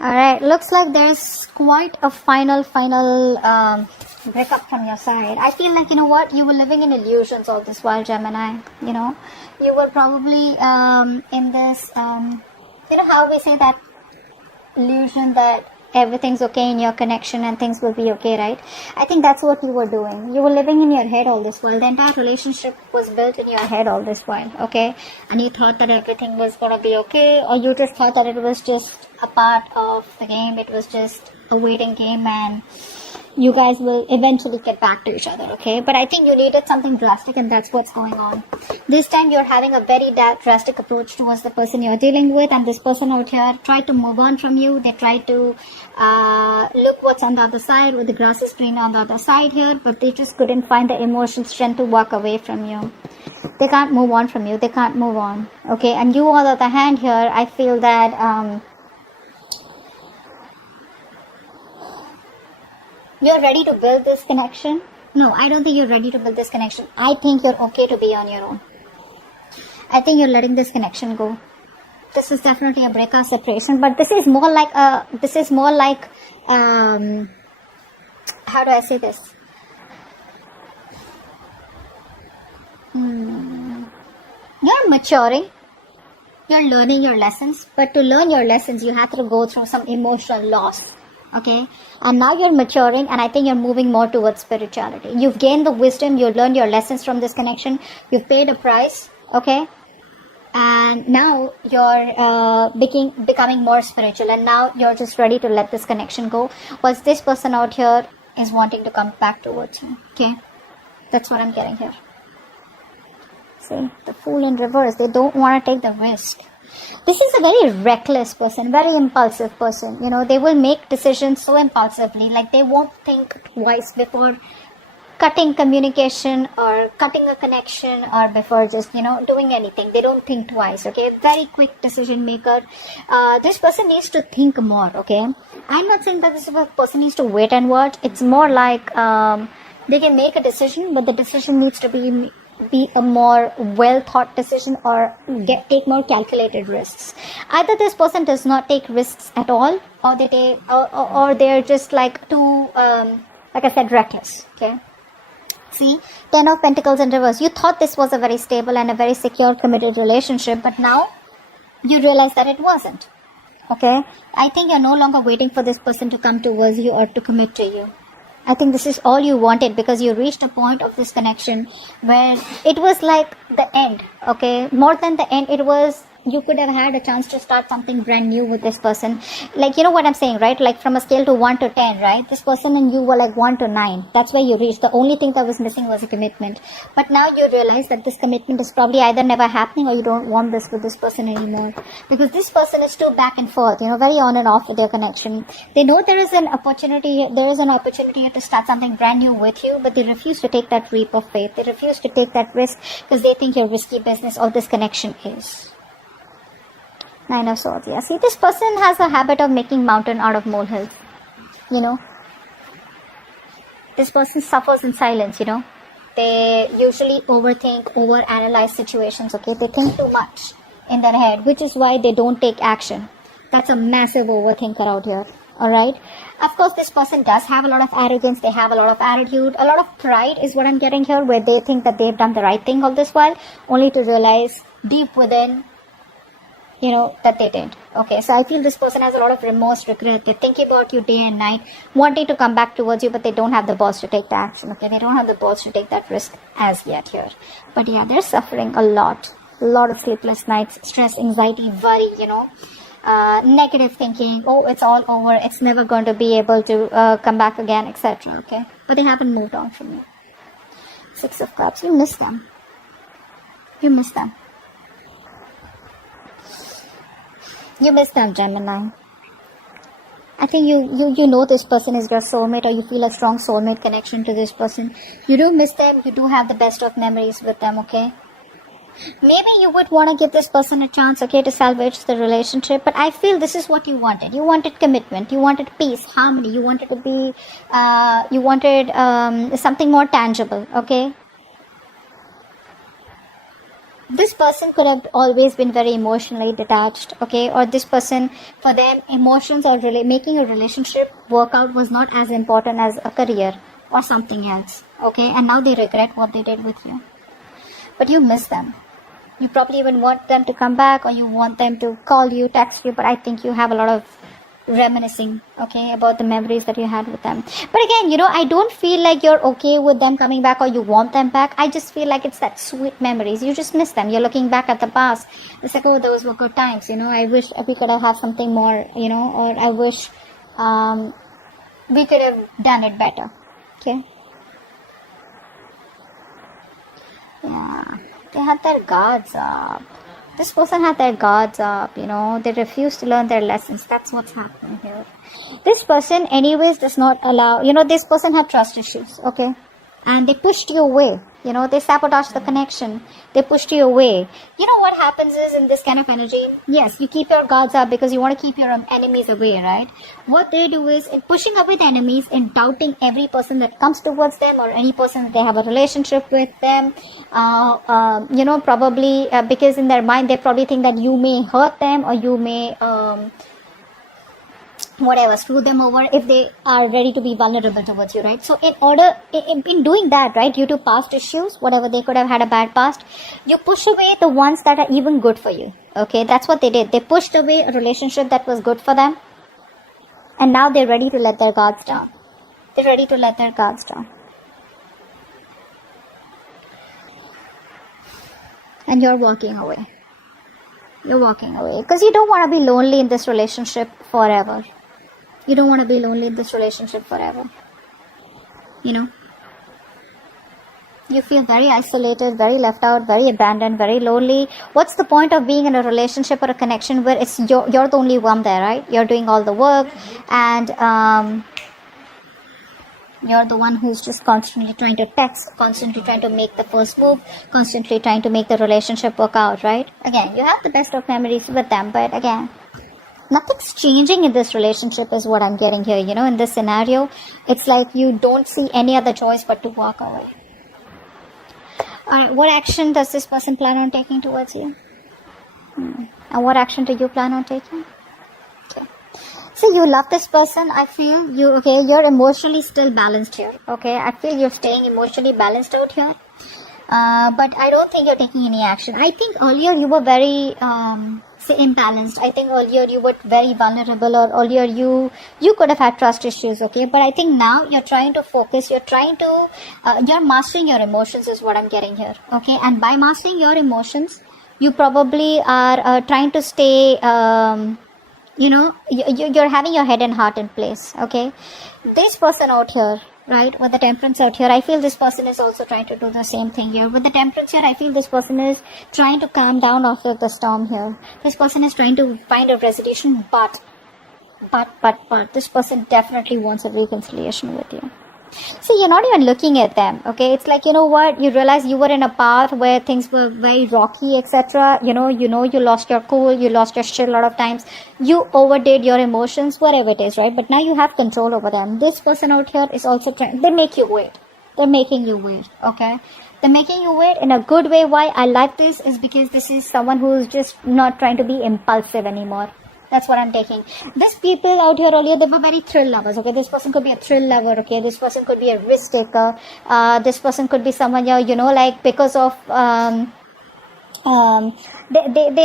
Alright, looks like there's quite a final breakup from your side. I feel like, you know what, you were living in illusions all this while, Gemini. You know, you were probably in this, you know how we say that illusion that everything's okay in your connection and things will be okay, right? I think that's what you were doing. You were living in your head all this while. The entire relationship was built in your head all this while, okay? And you thought that everything was gonna be okay, or you just thought that it was just a part of the game. It was just a waiting game and you guys will eventually get back to each other, okay? But I think you needed something drastic, and that's what's going on. This time you're having a very drastic approach towards the person you're dealing with, and this person out here tried to move on from you. They tried to look what's on the other side, where the grass is green on the other side here, but they just couldn't find the emotional strength to walk away from you. They can't move on from you. They can't move on, okay? And you, on the other hand here, I feel that you're ready to build this connection. No, I don't think you're ready to build this connection. I think you're okay to be on your own. I think you're letting this connection go. This is definitely a breakup separation, but this is more like how do I say this? You're maturing. You're learning your lessons, but to learn your lessons, you have to go through some emotional loss. Okay, and now you're maturing, and I think you're moving more towards spirituality. You've gained the wisdom, you've learned your lessons from this connection, you've paid a price, okay, and now you're becoming more spiritual, and now you're just ready to let this connection go. Whilst this person out here is wanting to come back towards you, okay, that's what I'm getting here. See, the Fool in reverse, they don't want to take the risk. This is a very reckless person, very impulsive person. You know, they will make decisions so impulsively, like they won't think twice before cutting communication or cutting a connection, or before just, you know, doing anything. They don't think twice, okay? Very quick decision maker. This person needs to think more, okay? I'm not saying that this person needs to wait and watch. It's more like they can make a decision, but the decision needs to be a more well thought decision, or take more calculated risks. Either this person does not take risks at all, or they take, or they're just like too like I said, reckless, okay? See, 10 of Pentacles in reverse. You thought this was a very stable and a very secure committed relationship, but now you realize that it wasn't, okay? I think you're no longer waiting for this person to come towards you or to commit to you. I think this is all you wanted, because you reached a point of this connection where it was like the end, okay? More than the end, it was, you could have had a chance to start something brand new with this person. Like, you know what I'm saying, right? Like from a scale to 1 to 10, right? This person and you were like 1 to 9. That's where you reached. The only thing that was missing was a commitment. But now you realize that this commitment is probably either never happening, or you don't want this with this person anymore. Because this person is too back and forth, you know, very on and off with their connection. They know there is an opportunity here to start something brand new with you, but they refuse to take that leap of faith. They refuse to take that risk because they think you're risky business, or this connection is. 9 of Swords. Yeah, see, this person has a habit of making mountain out of molehills. You know, this person suffers in silence, you know. They usually overthink, overanalyze situations, okay. They think too much in their head, which is why they don't take action. That's a massive overthinker out here, alright. Of course, this person does have a lot of arrogance. They have a lot of attitude, a lot of pride is what I'm getting here, where they think that they've done the right thing all this while, only to realize deep within, you know, that they didn't. Okay, so I feel this person has a lot of remorse, regret. They're thinking about you day and night, wanting to come back towards you, but they don't have the balls to take the action. Okay, they don't have the balls to take that risk as yet here. But yeah, they're suffering a lot of sleepless nights, stress, anxiety, worry, you know, negative thinking. Oh, it's all over. It's never going to be able to come back again, etc. Okay, but they haven't moved on from you. 6 of Cups. You miss them. You miss them. You miss them, Gemini. I think you know this person is your soulmate, or you feel a strong soulmate connection to this person. You do miss them. You do have the best of memories with them, okay? Maybe you would want to give this person a chance, okay, to salvage the relationship. But I feel this is what you wanted. You wanted commitment. You wanted peace, harmony. You wanted to be, you wanted something more tangible, okay? This person could have always been very emotionally detached, okay? Or this person, for them, emotions or making a relationship work out was not as important as a career or something else, okay? And now they regret what they did with you. But you miss them. You probably even want them to come back, or you want them to call you, text you, but I think you have a lot of reminiscing, okay, about the memories that you had with them. But again, I don't feel like you're okay with them coming back or you want them back. I just feel like it's that sweet memories. You just miss them. You're looking back at the past. It's like, oh, those were good times, I wish we could have had something more, or I wish we could have done it better, okay? Yeah, they had their guards up. This person had their guards up, they refuse to learn their lessons. That's what's happening here. This person anyways does not allow, this person had trust issues, okay? And they pushed you away, they sabotaged the connection. They pushed you away. What happens is in this kind of energy, yes, you keep your guards up because you want to keep your enemies away, right? What they do is in pushing away the enemies, in doubting every person that comes towards them or any person that they have a relationship with them, probably because in their mind they probably think that you may hurt them or you may screw them over if they are ready to be vulnerable towards you, right? So in doing that, right, due to past issues, whatever they could have had a bad past, you push away the ones that are even good for you, okay? That's what they did. They pushed away a relationship that was good for them, and now they're ready to let their guards down. They're ready to let their guards down. And you're walking away. You're walking away because you don't want to be lonely in this relationship forever. You don't want to be lonely in this relationship forever. You feel very isolated, very left out, very abandoned, very lonely. What's the point of being in a relationship or a connection where it's you're the only one there, right? You're doing all the work, and you're the one who's just constantly trying to text, constantly trying to make the first move, constantly trying to make the relationship work out, right? Again, you have the best of memories with them, but again, nothing's changing in this relationship is what I'm getting here, in this scenario. It's like you don't see any other choice but to walk away. Alright, what action does this person plan on taking towards you? And what action do you plan on taking? Okay. So you love this person. I feel you're emotionally still balanced here. Okay, I feel you're staying emotionally balanced out here. But I don't think you're taking any action. I think earlier you were very imbalanced. I think earlier you were very vulnerable, or earlier you could have had trust issues, okay? But I think now you're trying to focus, you're mastering your emotions is what I'm getting here, okay? And by mastering your emotions, you probably are trying to stay, you're having your head and heart in place, okay? This person out here, right, with the temperance out here, I feel this person is also trying to do the same thing here. With the temperance here, I feel this person is trying to calm down after the storm here. This person is trying to find a resolution, but this person definitely wants a reconciliation with you. See, you're not even looking at them, okay? It's like, you realize you were in a path where things were very rocky, etc. You lost your cool, you lost your shit a lot of times. You overdid your emotions, whatever it is, right? But now you have control over them. This person out here is also trying, they make you wait. They're making you wait, okay? They're making you wait in a good way. Why I like this is because this is someone who's just not trying to be impulsive anymore. That's what I'm taking. These people out here earlier, they were very thrill lovers, okay? This person could be a thrill lover, okay? This person could be a risk taker. This person could be someone, like because of, they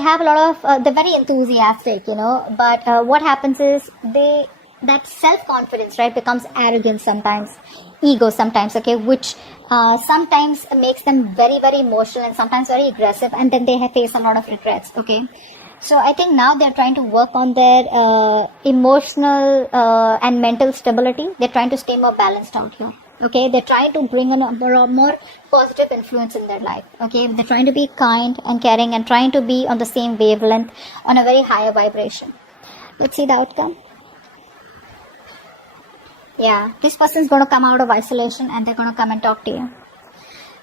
have a lot of, they're very enthusiastic, but what happens is that self-confidence, right, becomes arrogance sometimes, ego sometimes, okay, which sometimes makes them very, very emotional and sometimes very aggressive, and then they face a lot of regrets, okay? So I think now they're trying to work on their emotional and mental stability. They're trying to stay more balanced out here. Okay, they're trying to bring in a more positive influence in their life. Okay, they're trying to be kind and caring and trying to be on the same wavelength, on a very higher vibration. Let's see the outcome. Yeah, this person's going to come out of isolation and they're going to come and talk to you.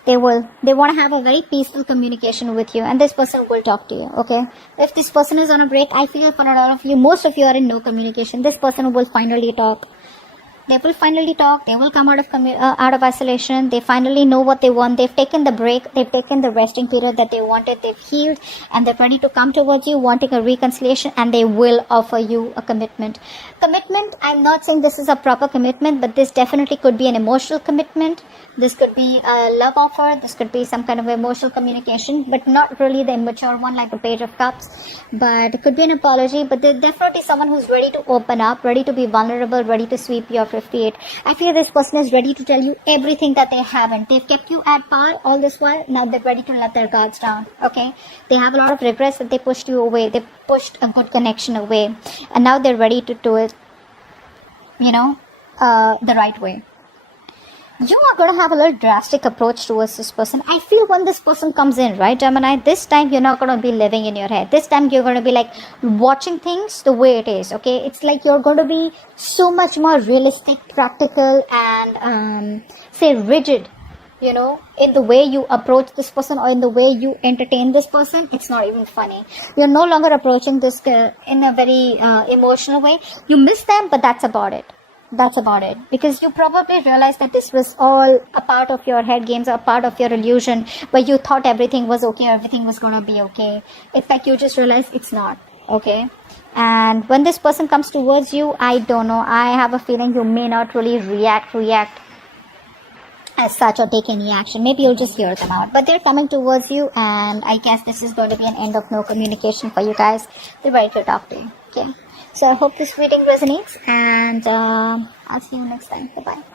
They want to have a very peaceful communication with you, and this person will talk to you, okay? If this person is on a break, I feel for a lot of you, most of you are in no communication. This person will finally talk. They will finally talk. They will come out of isolation. They finally know what they want. They've taken the break. They've taken the resting period that they wanted. They've healed, and they're ready to come towards you, wanting a reconciliation, and they will offer you a commitment. Commitment, I'm not saying this is a proper commitment, but this definitely could be an emotional commitment. This could be a love offer. This could be some kind of emotional communication, but not really the immature one like the Page of Cups. But it could be an apology, but there's definitely someone who's ready to open up, ready to be vulnerable, ready to sweep you off your feet. I feel this person is ready to tell you everything that they haven't. They've kept you at par all this while. Now they're ready to let their guards down. Okay? They have a lot of regrets that they pushed you away. They pushed a good connection away. And now they're ready to do it, the right way. You are going to have a little drastic approach towards this person. I feel when this person comes in, right, Gemini, this time you're not going to be living in your head. This time you're going to be like watching things the way it is, okay? It's like you're going to be so much more realistic, practical, and rigid, in the way you approach this person or in the way you entertain this person. It's not even funny. You're no longer approaching this in a very emotional way. You miss them, but that's about it. That's about it. Because you probably realized that this was all a part of your head games, a part of your illusion, where you thought everything was okay, everything was gonna be okay. It's like you just realized it's not, okay? And when this person comes towards you, I don't know, I have a feeling you may not really react as such or take any action. Maybe you'll just hear them out. But they're coming towards you, and I guess this is going to be an end of no communication for you guys. They're ready to talk to you, okay? So I hope this reading resonates, and I'll see you next time. Bye-bye.